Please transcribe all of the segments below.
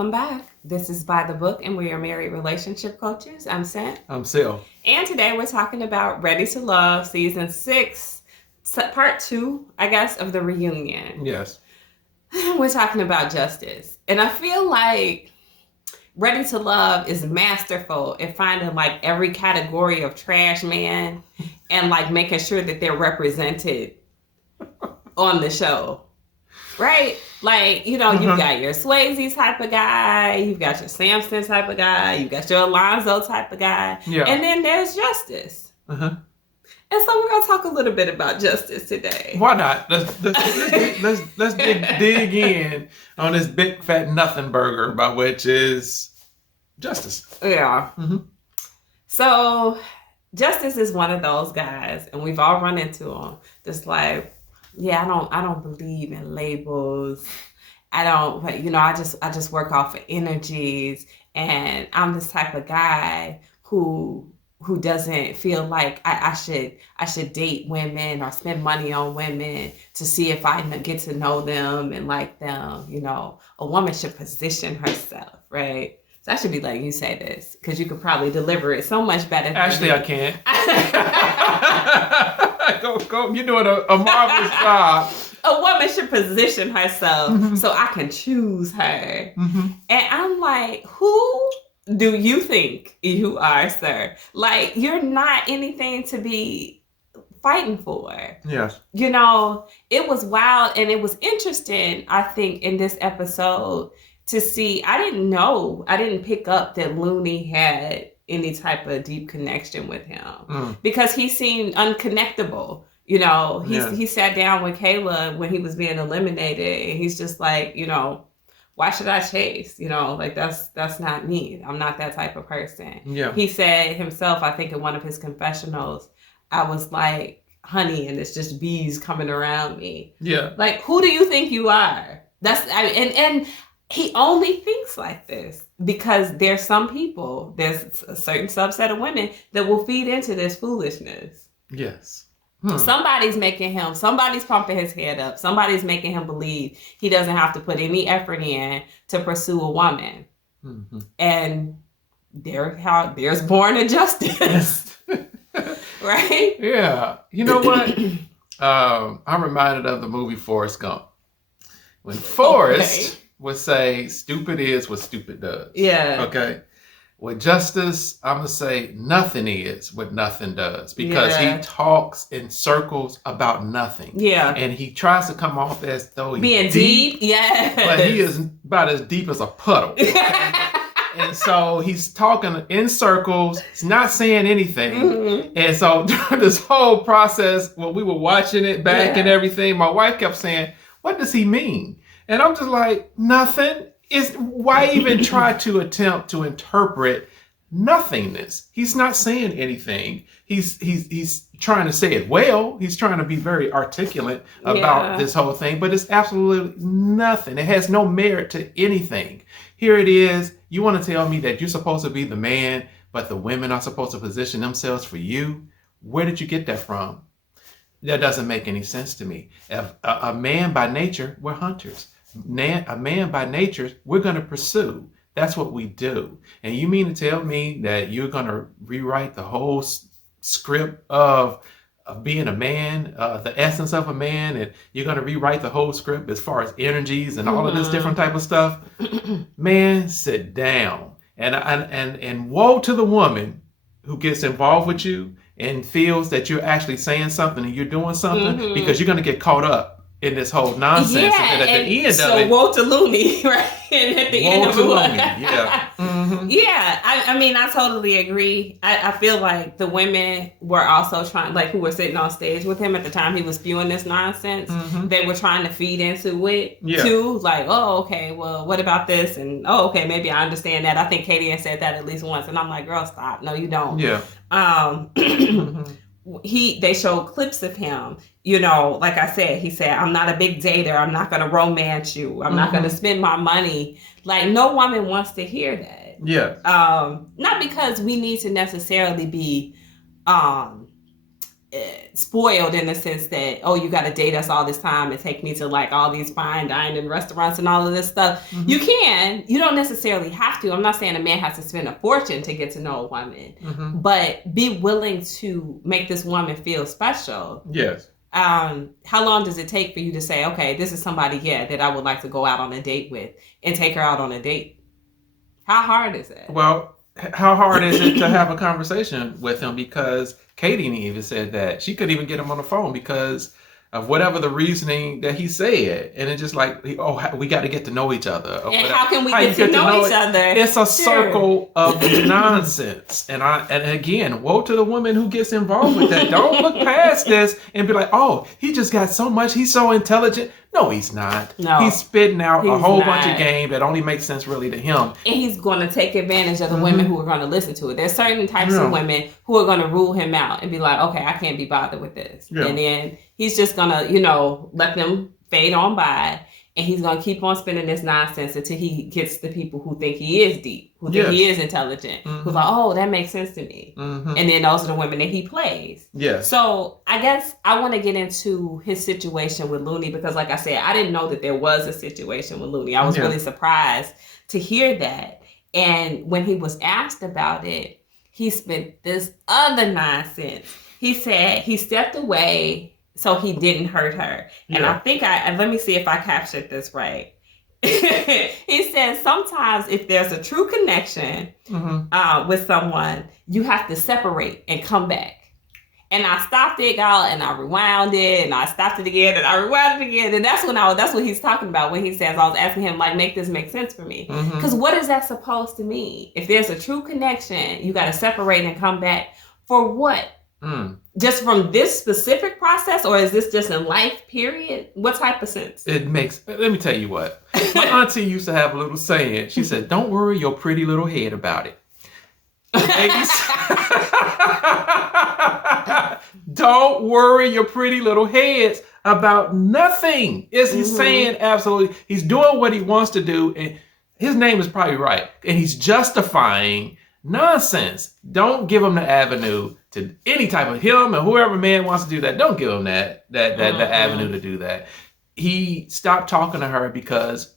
Welcome back. This is By the Book, and we are married relationship coaches. I'm Sent. I'm Sil. And today we're talking about Ready to Love, Season 6, Part 2, I guess, of the reunion. Yes. We're talking about justice. And I feel like Ready to Love is masterful at finding like every category of trash man and like making sure that they're represented on the show. Right? Like, you know, you've got your Swayze type of guy, you've got your Samson type of guy, you've got your Alonzo type of guy, and then there's Justice. And so we're going to talk a little bit about Justice today. Why not? Let's dig in on this big fat nothing burger, by which is Justice. Yeah. So Justice is one of those guys, and we've all run into him. Just like, yeah, I don't believe in labels. I don't, you know, I just work off of energies, and I'm this type of guy who doesn't feel like I should date women or spend money on women to see if I get to know them and like them. You know, a woman should position herself, right? So I should be letting you say this because you could probably deliver it so much better. Actually, I can't. Go! You're doing a marvelous job. A woman should position herself so I can choose her. And I'm like, who do you think you are, sir? Like, you're not anything to be fighting for. Yes. You know, it was wild and it was interesting, I think, in this episode to see. I didn't pick up that Looney had any type of deep connection with him because he seemed unconnectable. You know, he sat down with Kayla when he was being eliminated, and he's just like, you know, why should I chase? You know, like that's not me. I'm not that type of person. Yeah. He said himself, I think in one of his confessionals, I was like honey, and it's just bees coming around me. Yeah. Like, who do you think you are? And he only thinks like this because there's some people, there's a certain subset of women that will feed into this foolishness. Yes. Somebody's pumping his head up. Somebody's making him believe he doesn't have to put any effort in to pursue a woman. And there's born a Justice. Right? Yeah. You know what? I'm reminded of the movie Forrest Gump. When Forrest would say, stupid is what stupid does. Yeah. Okay. With Justice, I'm going to say nothing is what nothing does because he talks in circles about nothing. Yeah. And he tries to come off as though he's being deep. Yeah. But he is about as deep as a puddle. Okay? And so he's talking in circles. He's not saying anything. And so during this whole process, when we were watching it back and everything, my wife kept saying, what does he mean? And I'm just like, nothing. Why even try to attempt to interpret nothingness? He's not saying anything. He's trying to say it well. He's trying to be very articulate about this whole thing, but it's absolutely nothing. It has no merit to anything. Here it is. You want to tell me that you're supposed to be the man, but the women are supposed to position themselves for you? Where did you get that from? That doesn't make any sense to me. A man by nature, we're hunters. A man by nature, we're going to pursue. That's what we do. And you mean to tell me that you're going to rewrite the whole script of being a man, the essence of a man, and you're going to rewrite the whole script as far as energies and all of this different type of stuff? Man, sit down. And woe to the woman who gets involved with you and feels that you're actually saying something and you're doing something because you're going to get caught up in this whole nonsense. And at the end of it. So woe to Looney, right? And at the end of it. Looney, yeah. Yeah, I mean, I totally agree. I feel like the women were also trying, like, who were sitting on stage with him at the time he was spewing this nonsense, they were trying to feed into it, too. Like, oh, okay, well, what about this? And, oh, okay, maybe I understand that. I think Katie had said that at least once. And I'm like, girl, stop. No, you don't. Yeah. They showed clips of him, you know, like I said, he said, I'm not a big dater. I'm not going to romance you. I'm not going to spend my money. Like, no woman wants to hear that. Yeah. Not because we need to necessarily be spoiled in the sense that, oh, you got to date us all this time and take me to like all these fine dining restaurants and all of this stuff. Mhm. You don't necessarily have to. I'm not saying a man has to spend a fortune to get to know a woman, Mhm. but be willing to make this woman feel special. Yes. How long does it take for you to say, okay, this is somebody, that I would like to go out on a date with and take her out on a date? How hard is it? Well, how hard is it to have a conversation with him? Because Katie even said that she couldn't even get him on the phone because of whatever the reasoning that he said. And it's just like, oh, we got to get to know each other. And whatever. How can we get to know each other? It's a circle of nonsense. And again, woe to the woman who gets involved with that. Don't look past this and be like, oh, he just got so much. He's so intelligent. No, he's not. No, he's spitting out a whole bunch of game that only makes sense really to him. And he's going to take advantage of the women who are going to listen to it. There's certain types of women who are going to rule him out and be like, okay, I can't be bothered with this. Yeah. And then he's just going to, let them fade on by. And he's going to keep on spinning this nonsense until he gets the people who think he is deep, who think he is intelligent, who's like, oh, that makes sense to me. And then those are the women that he plays. Yeah. So I guess I want to get into his situation with Looney because, like I said, I didn't know that there was a situation with Looney. I was really surprised to hear that. And when he was asked about it, he spent this other nonsense. He said he stepped away so he didn't hurt her. Yeah. And I think let me see if I captured this right. He said sometimes if there's a true connection with someone, you have to separate and come back. And I stopped it, y'all, and I rewound it, and I stopped it again, and I rewound it again. And that's what he's talking about when he says, I was asking him, like, make this make sense for me. Because what is that supposed to mean? If there's a true connection, you got to separate and come back. For what? Just from this specific process, or is this just in life, period? What type of sense? Let me tell you what. My auntie used to have a little saying. She said, don't worry your pretty little head about it. Ladies, don't worry your pretty little heads about nothing. He's saying absolutely, he's doing what he wants to do, and his name is probably right, and he's justifying nonsense. Don't give him the avenue to any type of him and whoever man wants to do that. Don't give him that avenue to do that. He stopped talking to her because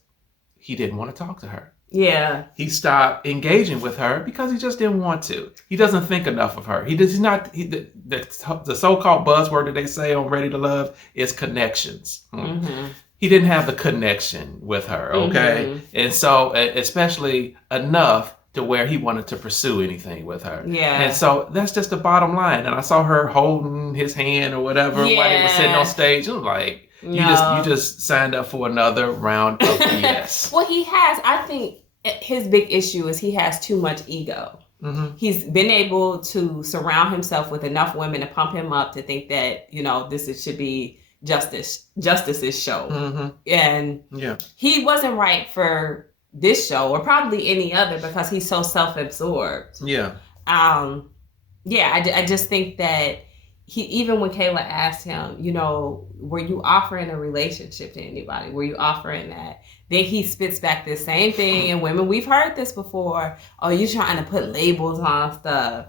he didn't want to talk to her. Yeah. He stopped engaging with her because he just didn't want to. He doesn't think enough of her. The so-called buzzword that they say on Ready to Love is connections. He didn't have the connection with her, okay? And so, especially enough to where he wanted to pursue anything with her. Yeah. And so that's just the bottom line. And I saw her holding his hand or whatever while he was sitting on stage. I was like, you just signed up for another round of BS. Well, I think his big issue is he has too much ego. He's been able to surround himself with enough women to pump him up to think that, should be Justice's show. And he wasn't right for this show or probably any other because he's so self-absorbed. I just think that even when Kayla asked him, were you offering a relationship to anybody? Were you offering that? Then he spits back the same thing. And women, we've heard this before. Oh, you're trying to put labels on stuff.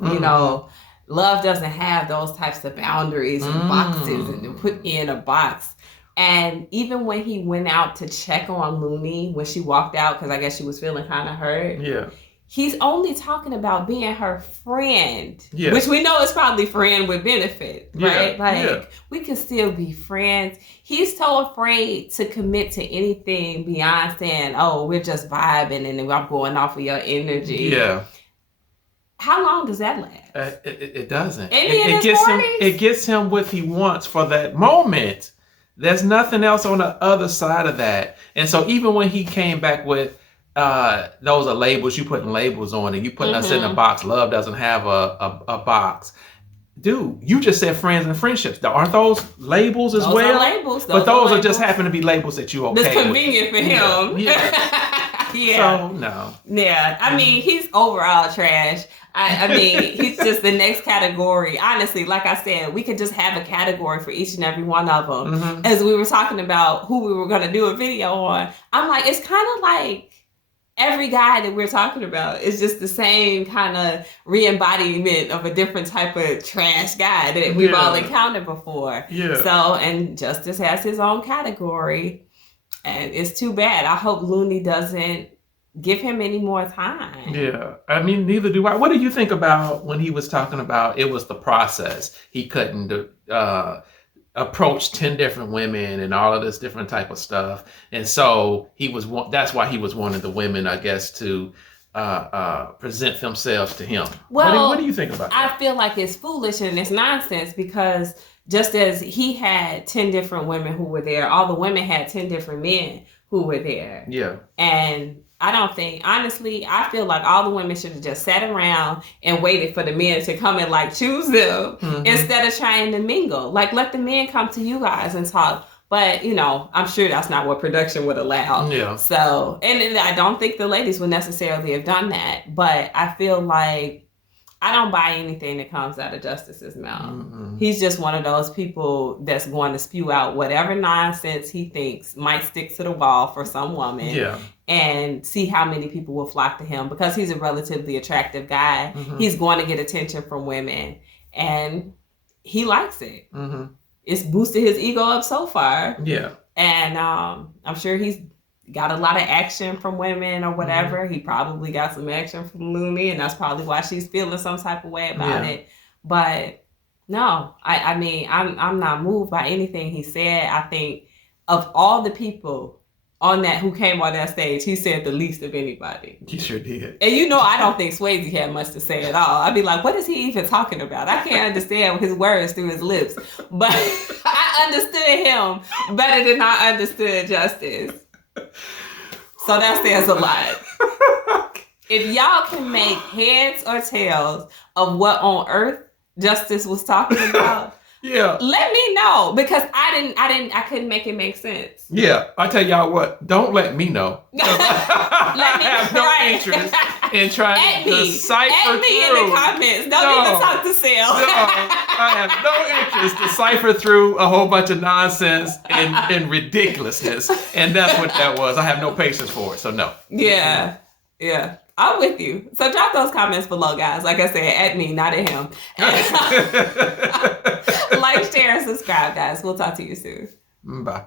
Love doesn't have those types of boundaries and boxes and to put me in a box. And even when he went out to check on Looney when she walked out, because I guess she was feeling kind of hurt. Yeah. He's only talking about being her friend, which we know is probably friend with benefit, right? We can still be friends. He's so afraid to commit to anything beyond saying, oh, we're just vibing and I'm going off of your energy. Yeah. How long does that last? It doesn't. It gets him what he wants for that moment. There's nothing else on the other side of that. And so even when he came back with those are labels, you putting labels on and you putting us in a box. Love doesn't have a box. Dude, you just said friends and friendships. Aren't those labels as well? Those are labels. But those are just happen to be labels that you okay with. It's convenient for him. So, no. Yeah. I mean, he's overall trash. I mean, he's just the next category. Honestly, like I said, we could just have a category for each and every one of them. As we were talking about who we were going to do a video on, I'm like, it's kind of like every guy that we're talking about is just the same kind of re-embodiment of a different type of trash guy that we've all encountered before. Yeah. So, and Justice has his own category, and it's too bad. I hope Looney doesn't give him any more time. Yeah. I mean, neither do I. What do you think about when he was talking about it was the process? He couldn't approach 10 different women and all of this different type of stuff. And so that's why he was wanting the women, I guess, to present themselves to him. Well, what do you think about that? I feel like it's foolish and it's nonsense, because just as he had 10 different women who were there, all the women had 10 different men who were there. Yeah. And I don't think, honestly, I feel like all the women should have just sat around and waited for the men to come and like choose them instead of trying to mingle. Like, let the men come to you guys and talk. But, you know, I'm sure that's not what production would allow. Yeah. So, and I don't think the ladies would necessarily have done that. But I feel like I don't buy anything that comes out of Justice's mouth. Mm-hmm. He's just one of those people that's going to spew out whatever nonsense he thinks might stick to the wall for some woman. Yeah. And see how many people will flock to him, because he's a relatively attractive guy. Mm-hmm. He's going to get attention from women, and he likes it. Mm-hmm. It's boosted his ego up so far. Yeah. And I'm sure he's got a lot of action from women or whatever. Mm-hmm. He probably got some action from Looney, and that's probably why she's feeling some type of way about it. But no, I mean, I'm not moved by anything he said. I think of all the people on that who came on that stage, he said the least of anybody. He sure did. And you know, I don't think Swayze had much to say at all. I'd be like, what is he even talking about? I can't understand his words through his lips. But I understood him better than I understood Justice. So that says a lot. If y'all can make heads or tails of what on earth Justice was talking about, yeah, let me know, because I couldn't make it make sense. Yeah, I tell y'all what, don't let me know. I have no interest in trying to decipher through. Add me in the comments. Don't even talk to Sal. No, I have no interest to cipher through a whole bunch of nonsense and ridiculousness, and that's what that was. I have no patience for it, so no. Yeah. I'm with you. So drop those comments below, guys. Like I said, at me, not at him. Like, share, and subscribe, guys. We'll talk to you soon. Bye.